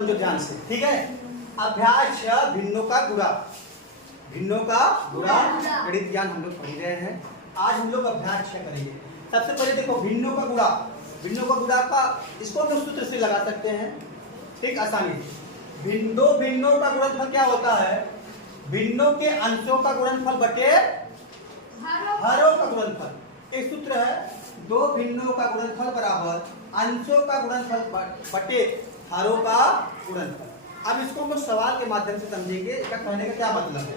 जो ध्यान से, ठीक है। अभ्यास 6 भिन्नों का गुणा। भिन्नों का गुणा गणित ज्ञान हम लोग पढ़ रहे हैं। आज हम लोग अभ्यास 6 करेंगे। सबसे पहले देखो भिन्नों का गुणा। भिन्नों का गुणा का इसको हम सूत्र से लगा सकते हैं, ठीक, आसानी से। दो भिन्नों का गुणनफल क्या होता है? भिन्नों के अंशों का गुणनफल बटे हरों का गुणनफल। एक सूत्र है, दो भिन्नों का गुणनफल बराबर अंशों का गुणनफल बटे हरों का गुणनफल। अब इसको हम लोग सवाल के माध्यम से समझेंगे, इसका कहने का क्या मतलब है।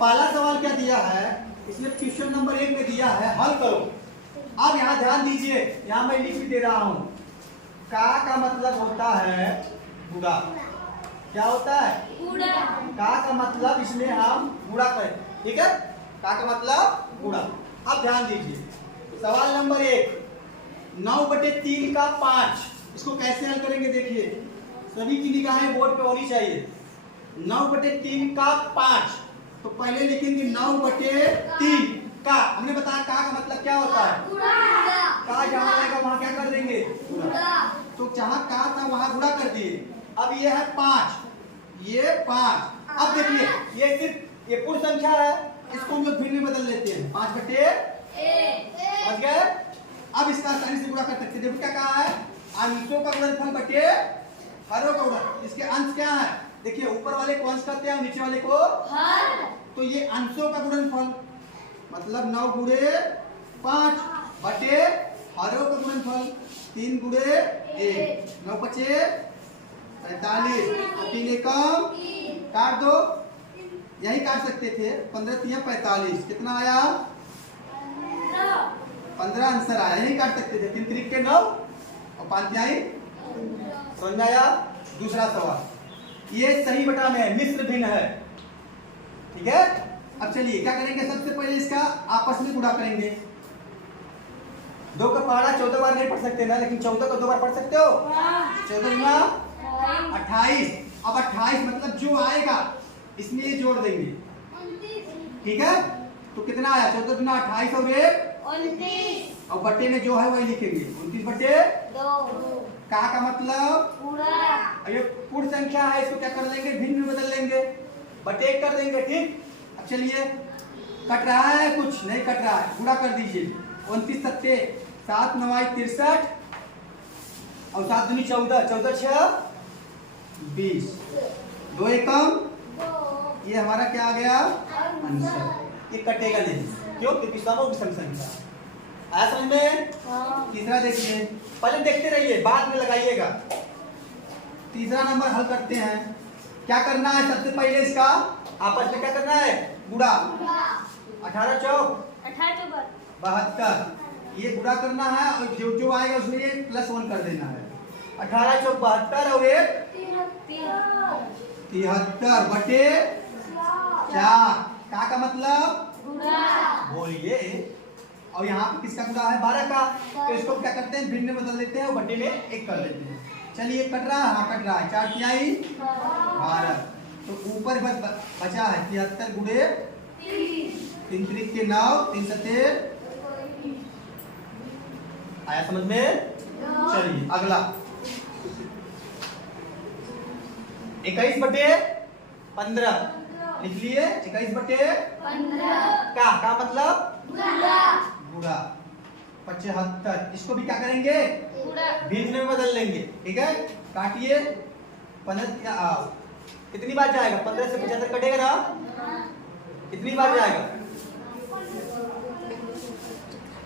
पहला सवाल क्या दिया है, इसमें क्वेश्चन नंबर 1 में दिया है हल करो। अब यहाँ ध्यान दीजिए, यहाँ मैं लिख भी दे रहा हूँ। का मतलब होता है गुणा। क्या होता है? गुणा। का मतलब इसमें हम गुणा करें, ठीक है। का मतलब गुणा। अब ध्यान दीजिए, सवाल नंबर 1, 9/3 का 5। इसको कैसे हल करेंगे देखिए, सभी की निगाहें बोर्ड पे होनी चाहिए। 9/3 का 5, तो पहले लिखेंगे 9/3 का। हमने बताया का मतलब क्या होता है? का जहां आएगा वहां क्या कर देंगे? गुणा। तो जहां का था वहां गुणा कर दिए। अब ये है 5, ये 5। अब देखिए ये सिर्फ ये पूर्ण संख्या है, इसको हम लोग भिन्न में बदल लेते हैं। 5/1 समझ गए। अब इसका आसानी से गुणा कर सकते हैं। देखो क्या कहा है, अंशों का गुणनफल बटे हरों का गुणनफल। इसके अंश क्या है? देखिए ऊपर वाले को अंश कहते हैं, नीचे वाले को हर। तो ये अंशों का गुणनफल मतलब 9 × 5 बटे हरों का गुणनफल 3 × 1। 9 × 5 45। 3 एकम काट दो, यही काट सकते थे। 15 × 3 45, कितना आया? 15 आंसर आया, यही काट सकते थे। 3 × 3 = 9 और 5 × 3 समझ में आया। दूसरा सवाल, ये सही बटा में है, मिश्र भिन्न है, ठीक है। अब चलिए क्या करेंगे, सबसे पहले इसका आपस में गुणा करेंगे। 2 का पहाड़ा 14 बार नहीं पढ़ सकते ना, लेकिन 14 को 2 बार पढ़ सकते हो। 14 × 28। अब 28 मतलब जो आएगा इसमें ये जोड़ देंगे, ठीक है। तो कितना आया? 14 × 28 और 1 और बटे में जो है वही लिखेंगे, 29/2। का मतलब पूरा। ये पूर्ण संख्या है, इसको क्या कर लेंगे? भिन्न में बदल लेंगे, बटे 1 कर देंगे, ठीक। अब चलिए, कट रहा है? कुछ नहीं कट रहा है, गुणा कर दीजिए। 29 × 7 7 × 9 = 63 और 7 दूनी 14, 14 × 6 = 20। 2 एकम, ये हमारा क्या आ गया? आंसर। ये कटेगा नहीं, क्यों? क्योंकि समोग विषम संख्या। आया समझ में? तीसरा देखिए, पहले देखते रहिए, बाद में लगाइएगा। तीसरा नंबर हल करते हैं। क्या करना है? सबसे पहले इसका आपस में क्या करना है? गुणा। 18 चौक 72, ये गुणा करना है और जो जो आएगा उसमें ये +1 कर देना है। 18 चौक 72 और 1 73 बटे 4। का मतलब बोलिए। और यहाँ पे किसका गुणा है? 12 का। तो इसको क्या करते हैं? भिन्न में बदल देते हैं और बटे में 1 कर देते हैं। चलिए कट रहा है? हाँ कट रहा है। 4 × 3 = 12। तो ऊपर बस बचा है 73 × 3 × 3 = 9, 3 × 7 आया समझ में? चलिए अगला 21/15 लिख लिए। 21/15 का मतलब गुणा 75। इसको भी क्या करेंगे? भिन्न में बदल लेंगे, ठीक है। काटिए। 15 कितनी बार जाएगा? 15 से 75 कटेगा ना, कितनी बार जाएगा?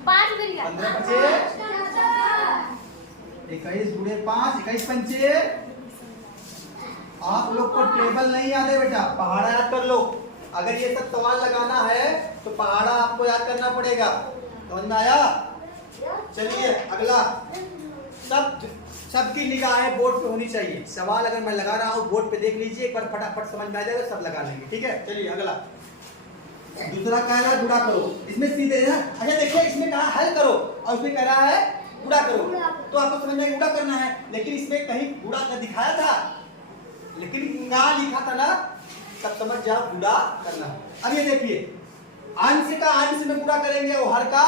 5 मिल गया। 15 × 5 21 × 5 21 × 5। आप लोग को टेबल नहीं याद है बेटा, पहाड़ा याद कर लो। अगर ये सब सवाल लगाना है तो पहाड़ा आपको याद करना पड़ेगा, समझ में आया? चलिए अगला, सबकी निगाहें बोर्ड पे होनी चाहिए। सवाल अगर मैं लगा रहा हूँ बोर्ड पे देख लीजिए, एक बार फटाफट समझ में आ जाएगा, सब लगा लेंगे, ठीक है। चलिए अगला, दूसरा कह रहा है गुणा करो। इसमें सीधे है, अच्छा देखिए इसमें कहा हल करो और उसमें कह रहा है गुणा करो। तो आपको समझ में गुणा करना है, लेकिन इसमें कहीं गुणा का दिखाया था, लेकिन ना लिखा था ना, तब समझ जाओ गुणा करना। अब ये देखिए, अंश का अंश में गुणा करेंगे और हर का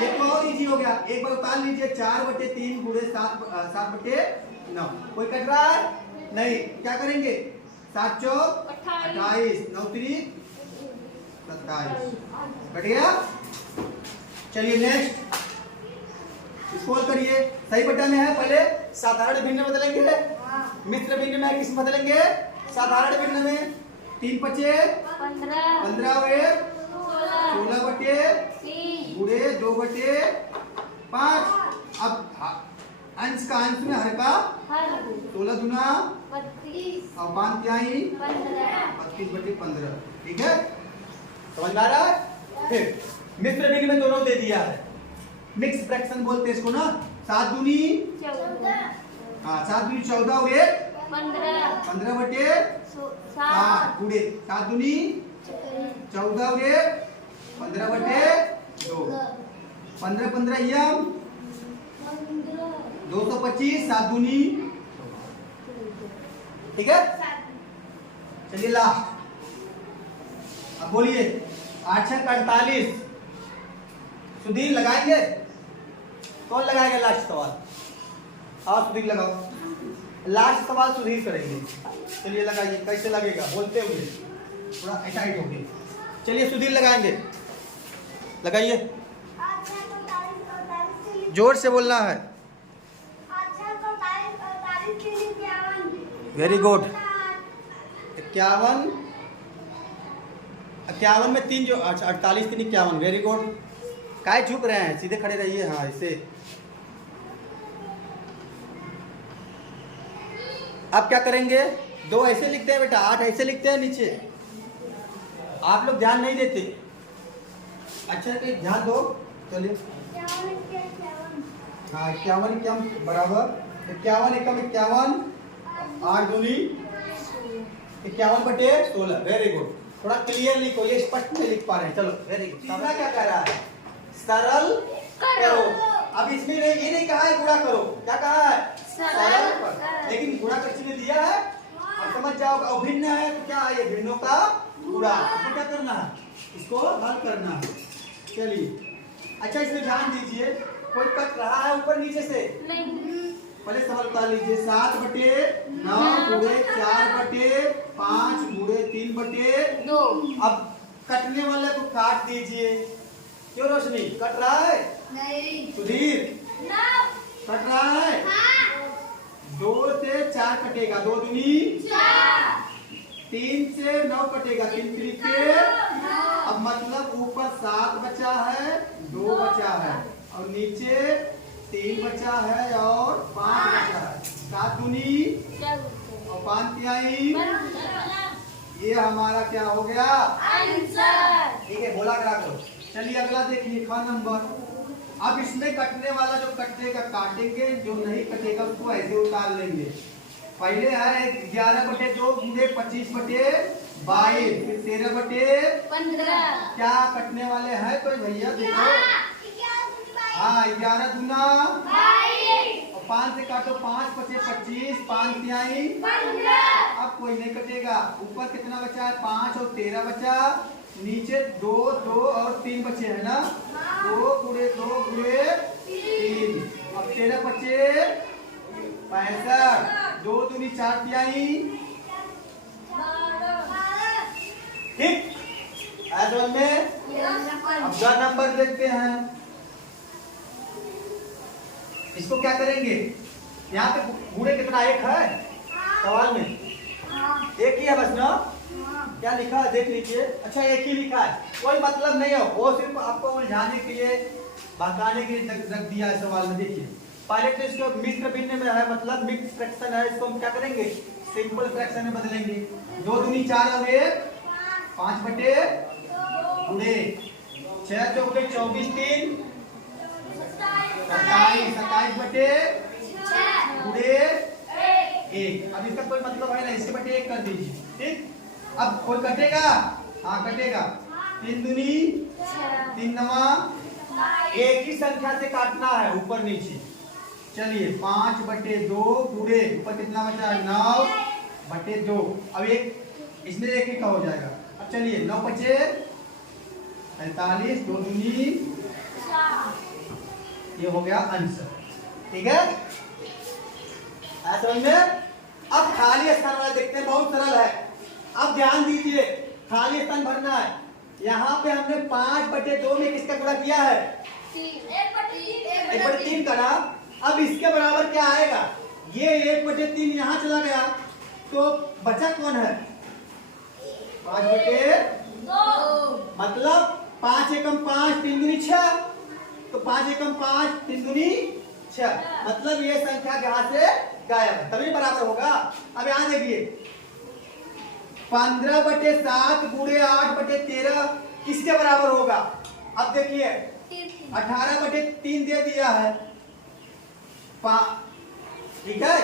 ये तो और इजी हो गया। एक बार उतार लीजिए, 4/3 × 7/9। कोई कट रहा है? नहीं, क्या करेंगे? 7 चौक 28 28, 9 तिरिक 27। कट गया? चलिए नेक्स्ट इसको करिए। सही बट्टा में है, पहले साधारण भिन्न में बदलेंगे, मिश्र भिन्न में किस में बदलेंगे? साधारण भिन्न में। 3 पचे 15 15 और 1 16 16 बटे 3 गुणे 2 बटे 5। अब अंश का अंश में हर का हर 16 दुना 32 और 5 तिहाई 15 32 बटे 15। ठीक है, समझ में आ रहा है? फिर मिश्र भिन्न में दोनों दे दिया है, मिक्स फ्रैक्शन बोलते हैं इसको ना। 7 दूनी 14 हाँ 7 दूनी 14 और 1 15 15 बटे 7 गुणे 7 दूनी 14 और 1 15 बटे 2। 15 15 यम 225 7 दूनी। ठीक है, चलिए लास्ट। अब बोलिए 8 छक 48। सुधीर लगाएंगे? कौन लगाएगा लास्ट सवाल? हाँ सुधीर लगाओ। लास्ट सवाल सुधीर करेंगे। चलिए लगाइए, कैसे लगेगा बोलते हुए, थोड़ा टाइट हो गए। चलिए सुधीर लगाएंगे, लगाइए, जोर से बोलना है। Very good. 51 51 में 3 जो 48 3 51। Very good. काय झुक रहे हैं, सीधे खड़े रहिए। हाँ इसे अब क्या करेंगे? 2 ऐसे लिखते हैं बेटा, 8 ऐसे लिखते हैं नीचे। आप लोग ध्यान नहीं देते। अच्छा तो ध्यान दो। चलिए हाँ 51 51 बराबर 51 एकम 51 8 दूनी 51 बटे 16। Very good. थोड़ा क्लियर लिखो, ये स्पष्ट में लिख पा रहे हैं। चलो वेरी गुड। तीसरा क्या कह रहा है? सरल करो। अब इसमें नहीं, ये नहीं कहा है गुणा करो, क्या कहा है? सरल करो। लेकिन गुणा का चिन्ह दिया है, अब समझ जाओगे। अभिन्न है तो क्या है? ये भिन्नों का गुणा। आपको क्या करना है? इसको हल करना है। चलिए अच्छा इसमें ध्यान दीजिए, कोई कट रहा है ऊपर नीचे से? नहीं। पहले सवाल उतार लीजिए। 7 बटे 9 गुणे 4 बटे 5 गुणे 3 बटे 2। अब कटने वाले को काट दीजिए। क्यों रोशनी कट रहा है? नहीं। सुधीर कट रहा है? 2 से 4 कटेगा, 2 दूनी 3 से 9 कटेगा, 3 त्रिके। अब मतलब ऊपर 7 बचा है, 2 बचा है और नीचे 3 बचा है और 5 बचा है। 7 दूनी और 5 तिहाई। ये हमारा क्या हो गया? आंसर। ठीक है, बोला करा करो। चलिए अगला देखिए, ख नंबर। अब इसमें कटने वाला जो कटेगा काटेंगे, जो नहीं कटेगा उसको ऐसे उतार लेंगे। पहले है 11 बटे 2 गुणे 25 बटे 22, फिर 13 बटे 15। क्या कटने वाले हैं तो भैया देखो। हाँ 11 दूना और 5 से काटो, 5 पचे 25, 5 तिहाई 15। अब कोई नहीं कटेगा। ऊपर कितना बचा है? 5 और 13 बचा, नीचे 2 2 और 3 बचे है ना। 2 गुणे 2 गुणे 3। अब 13 बचे 65, 2 दूनी 4 तिहाई। ठीक है में। अब ग नंबर देखते हैं, इसको क्या करेंगे? यहाँ पे गुणे कितना? 1 है सवाल में, 1 ही है बस ना। क्या लिखा है देख लीजिए। अच्छा 1 ही लिखा है, कोई मतलब नहीं है, वो सिर्फ आपको उलझाने के लिए, भगाने के लिए रख दिया है सवाल में। देखिए पहले तो इसको मिश्र भिन्न में है, मतलब मिक्स फ्रैक्शन है, इसको हम क्या करेंगे? सिंपल फ्रैक्शन में बदलेंगे। 2 दूनी 4 और 1 5 बटे गुणे 6 चौके 24 3 27 बटे गुणे 1। अब इसका कोई मतलब है ना, इसके बटे 1 कर दीजिए। ठीक, अब कोई कटेगा? हाँ कटेगा। 3 दूनी 3 नवा, एक ही संख्या से काटना है ऊपर नीचे। चलिए 5 बटे 2 गुणे ऊपर कितना बचा है? 9 बटे 2। अब एक इसमें 1 ही का हो जाएगा। अब चलिए 9 बचे 45, 2 दूनी, ये हो गया आंसर। ठीक है, समझ में? अब खाली स्थान वाला देखते हैं, बहुत सरल है। अब ध्यान दीजिए, खाली स्थान भरना है। यहाँ पे हमने 5/2 में किसका गुणा किया है? 1/3 का ना। अब इसके बराबर क्या आएगा? ये 1/3 यहाँ चला गया, तो बचा कौन है? 5/2, मतलब 5 एकम 5, 3 दूनी 6, तो 5 एकम 5, 3 दूनी 6, मतलब ये संख्या यहाँ से गायब है, तभी बराबर होगा। अब यहाँ देखिए, 15/7 गुणे 8/13 किसके बराबर होगा? अब देखिए 18/3 दे दिया है, ठीक है।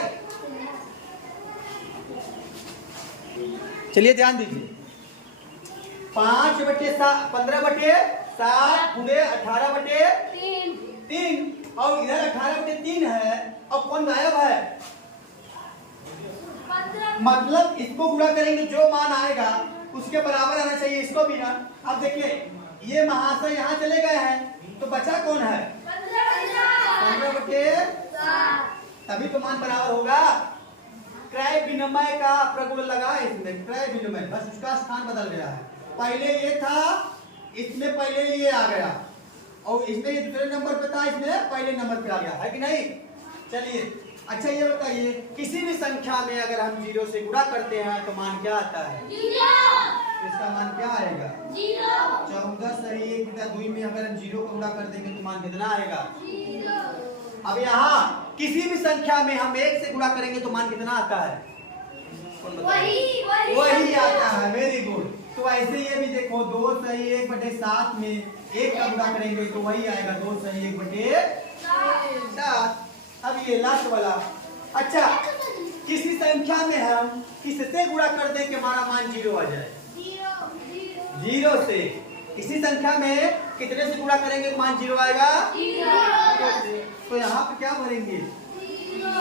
चलिए ध्यान दीजिए, 15/7 गुणे 18/3, और इधर 18/3 है, और कौन गायब है? मतलब इसको गुणा करेंगे, जो मान आएगा उसके बराबर आना चाहिए, इसको भी ना। अब देखिए, ये महाशय यहाँ चले गए हैं, तो बचा कौन है? 15/7, तभी तो मान बराबर होगा। क्रय विनिमय का प्रगुण लगा इसमें, क्रय विनिमय, बस उसका स्थान बदल गया है। पहले ये था, इसमें पहले ये आ गया, और इसमें ये दूसरे नंबर पे था, इसमें पहले नंबर पे आ गया है कि नहीं। चलिए, अच्छा ये बताइए, किसी भी संख्या में अगर हम 0 से गुणा करते हैं तो मान क्या आता है? 0। इसका मान क्या आएगा? 0। 14 सही 1 बटा 2 में अगर हम 0 को गुणा कर देंगे तो मान कितना आएगा? 0। अब यहाँ किसी भी संख्या में हम 1 से गुणा करेंगे तो मान कितना आता है? वही आता है, वेरी गुड। तो ऐसे ये भी देखो, 2 सही 1/7 में 1 का गुणा करेंगे तो वही आएगा 2 सही 1/7। अब ये लास्ट वाला, अच्छा किसी संख्या में हम किससे गुणा कर दें कि हमारा मान 0 आ जाए? 0 से। किसी संख्या में कितने से गुणा करेंगे तो मान 0 आएगा? 0 से। तो यहाँ पे क्या भरेंगे? 0।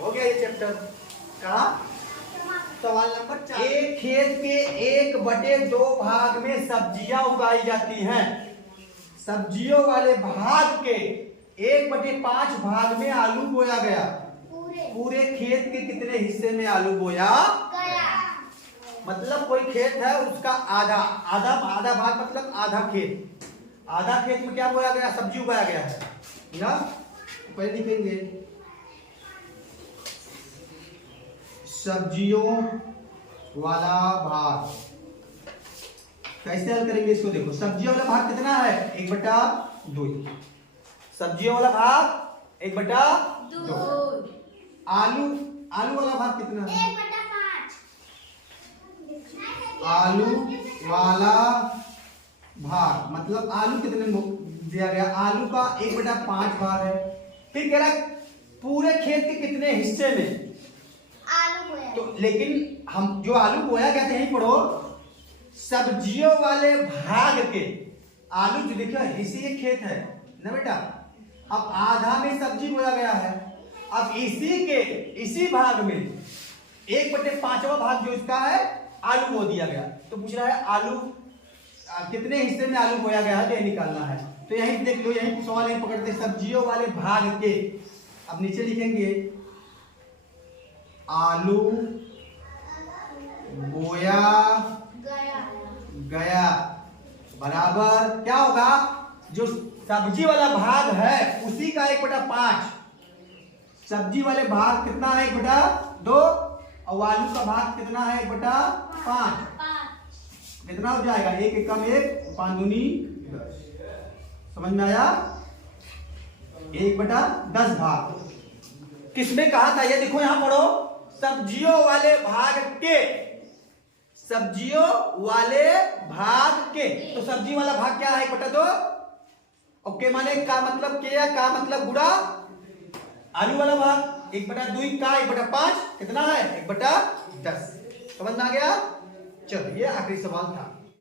हो गया ये चैप्टर। कहा? सवाल नंबर 4। एक खेत के 1/2 भाग में सब्जियां उगाई जाती हैं। सब्जियों वाले भाग के 1/5 भाग में आलू बोया गया। पूरे खेत के कितने हिस्से में आलू बोया गया? मतलब कोई खेत है, उसका आधा भाग, मतलब आधा खेत, आधा खेत में क्या बोया गया? सब्जी उगाया गया है ना। पहले लिखेंगे सब्जियों वाला भाग। कैसे हल करेंगे इसको? देखो, सब्जियों वाला भाग कितना है? 1/2। सब्जियों वाला भाग 1/2। आलू वाला भाग कितना है? 1/5। आलू वाला भाग मतलब आलू कितने दिया गया? आलू का 1/5 भाग है। फिर कह रहा पूरे खेत के कितने हिस्से में आलू बोया। तो लेकिन हम जो आलू बोया गया था, यही पढ़ो, सब्जियों वाले भाग के आलू, जो देखिए हिस्से ये खेत है ना बेटा, अब आधा में सब्जी बोया गया है। अब इसी भाग में 1/5वां भाग जो इसका है, आलू बो दिया गया। तो पूछ रहा है आलू कितने हिस्से में आलू बोया गया है, तो ये निकालना है। तो यही देख लो, यही सवाल यही पकड़ते, सब्जियों वाले भाग के। अब नीचे लिखेंगे आलू बोया गया बराबर क्या होगा? जो सब्जी वाला भाग है उसी का 1/5। सब्जी वाले भाग कितना है? 1/2। और आलू का भाग कितना है? 1/5। कितना हो जाएगा? 1 एकम 1, 5 दूनी 10। समझ में आया? 1/10 भाग किसमें कहा था? ये देखो, यहां पढ़ो, सब्जियों वाले भाग के। सब्जियों वाले भाग के, तो सब्जी वाला भाग क्या है? 1/2। ओके, माने का मतलब के, का मतलब गुणा आलू वाला भाग 1/2 का 1/5 कितना है? 1/10। समझ में आ गया? चलो, ये आखिरी सवाल था।